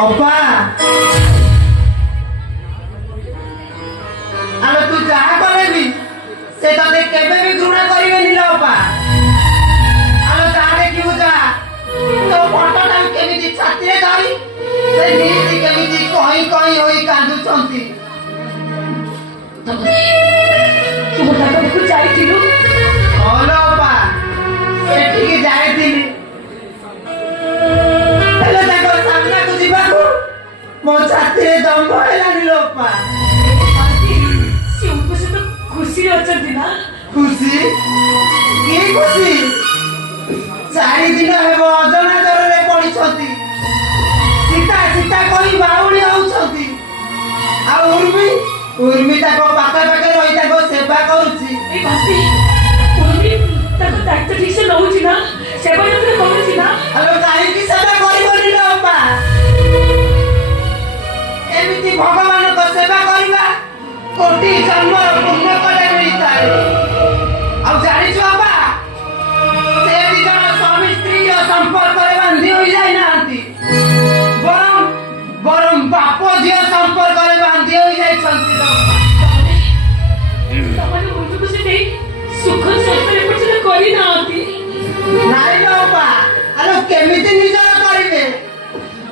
अप्पा आलो तू जहा कले भी से तते केबे भी घृणा करिवे नी लो अप्पा आलो जहा देखिबु जा तो फोटोटा केमिति छातीरे धरी से नीति केमिति कहीं कहीं होई कांदु छंती तू दादा को जाइथिलु ओलो अप्पा सेठी के जाइथिली पहले ताको सामने को जीवाको मो छातीरे दम भइलानी लो अप्पा खुशी अछंती ना खुशी की खुशी 4 दिन हेबो अजना जरे पड़ी छथि सीता सीता कोई बाउली होउछथि आ उर्मी ताको पाका पाका रही ताको सेवा करूची ए बाती उर्मी ताको दायित्व ठीक से नहुची ना सेवा जतरे करूची ना हेलो काहे की सेवा करिवनी लो अप्पा एमिति भगवान को सेवा करिबा कोटि जन्म पुण्य करे मिलताए अब जानी छो अप्पा से दी जण स्वामी स्त्री के संपर्क रे बांधी होई जाय नांती बरम बापो जियो संपर्क रे बांधी होई जाय छंती तमने मुझे कुछ नहीं सुख सत्य कुछ करी ना आती नाइ लो अप्पा आलो केमिति निजर करिवे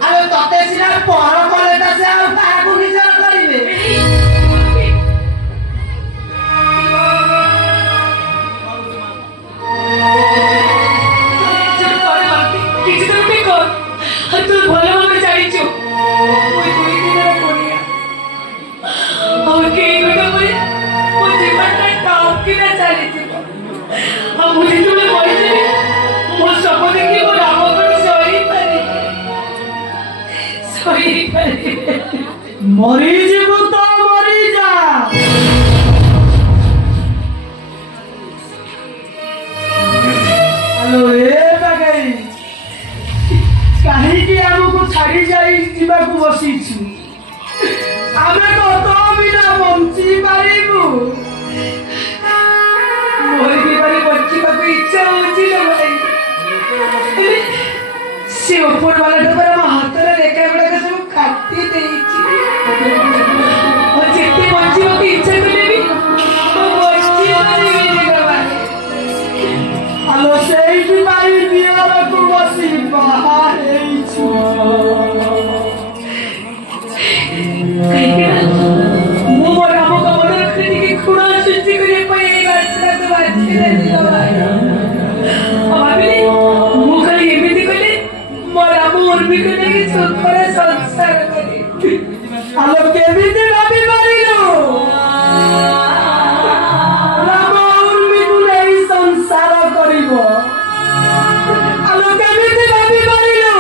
आलो तते सिना पर कलेटा से आ काहाकू निजर करिवे मरी जीवु तो मरी जा हेलो ए बागई कहीं की हमको छाड़ी जाई जीवा को बसीछु आमे को तो बिना बंची पारिबु मोर की बारी बच्ची को इच्छा होची ले भाई से ऊपर वाला तो पर हम हाथ रे लेके बड़ा के सब काटी देची और जितनी बच्ची को इच्छा मिले भी वो बच्ची वाली नहीं करवा हेलो सेई की बारी दिया को बसी बाहर एछु कहीं वो मोरा मो का मोर कृति की खुड़ा सृष्टि करे पर एक घटना तो बाजी रे दिलवा अब अभी मुखरी एमिति कले मोरा मोर भी कने सुख करे संसार करे आलो केमिति भाबी मारिलो राम उर्मी गुले संसार करिवो आलो केमिति भाबी मारिलो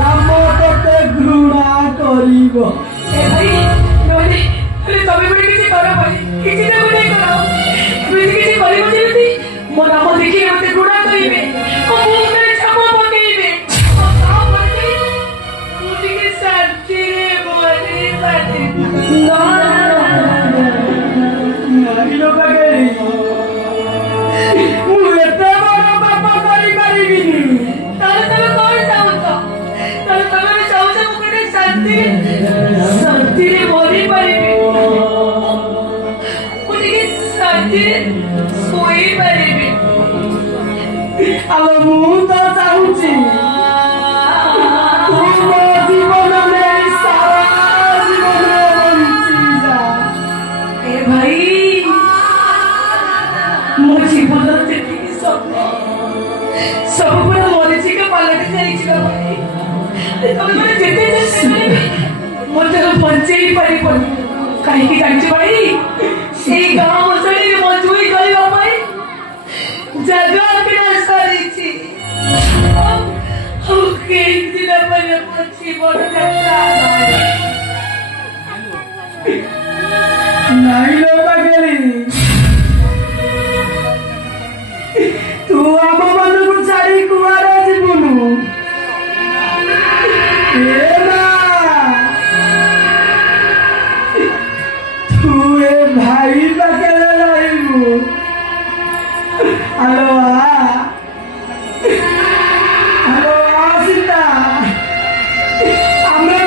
राम तते घृणा करिवो ए भाई नोने अरे तबे बड़ी किसी करो भाई किसी ने गुणे करो तुझे किसी करिवो जेमिति मोर नाम देखि मते घृणा करिवे ओ मुख में छापो पकेइवे ओ का पड़े मुझे के शांति रे बोले बात नहीं लो बगेरी मुझे तो बड़ा पापा करी करीबिनी तारे तबे कौन चाहता तारे तबे मैं चाहता मुझे शांति रे बोली परिबे मुझे के शांति सोई परिबे आलो मु तो चाहूची सब पूरा मरीची के पलट जाई छिला भाई तबे माने जेते जेते मोते को पंचेई पड़ी पड़ी काहे की जानि भाई सेई गांव मसड़ी मजूई गइबा भाई जगह के सारी छी ओके दिन पर पछी बड़ जाता नहीं लोटा गेली तू आम मन को छाड़ी कुआरे जीवनु तू ए भाई पाखे रही हेलो हेलो सीता हमें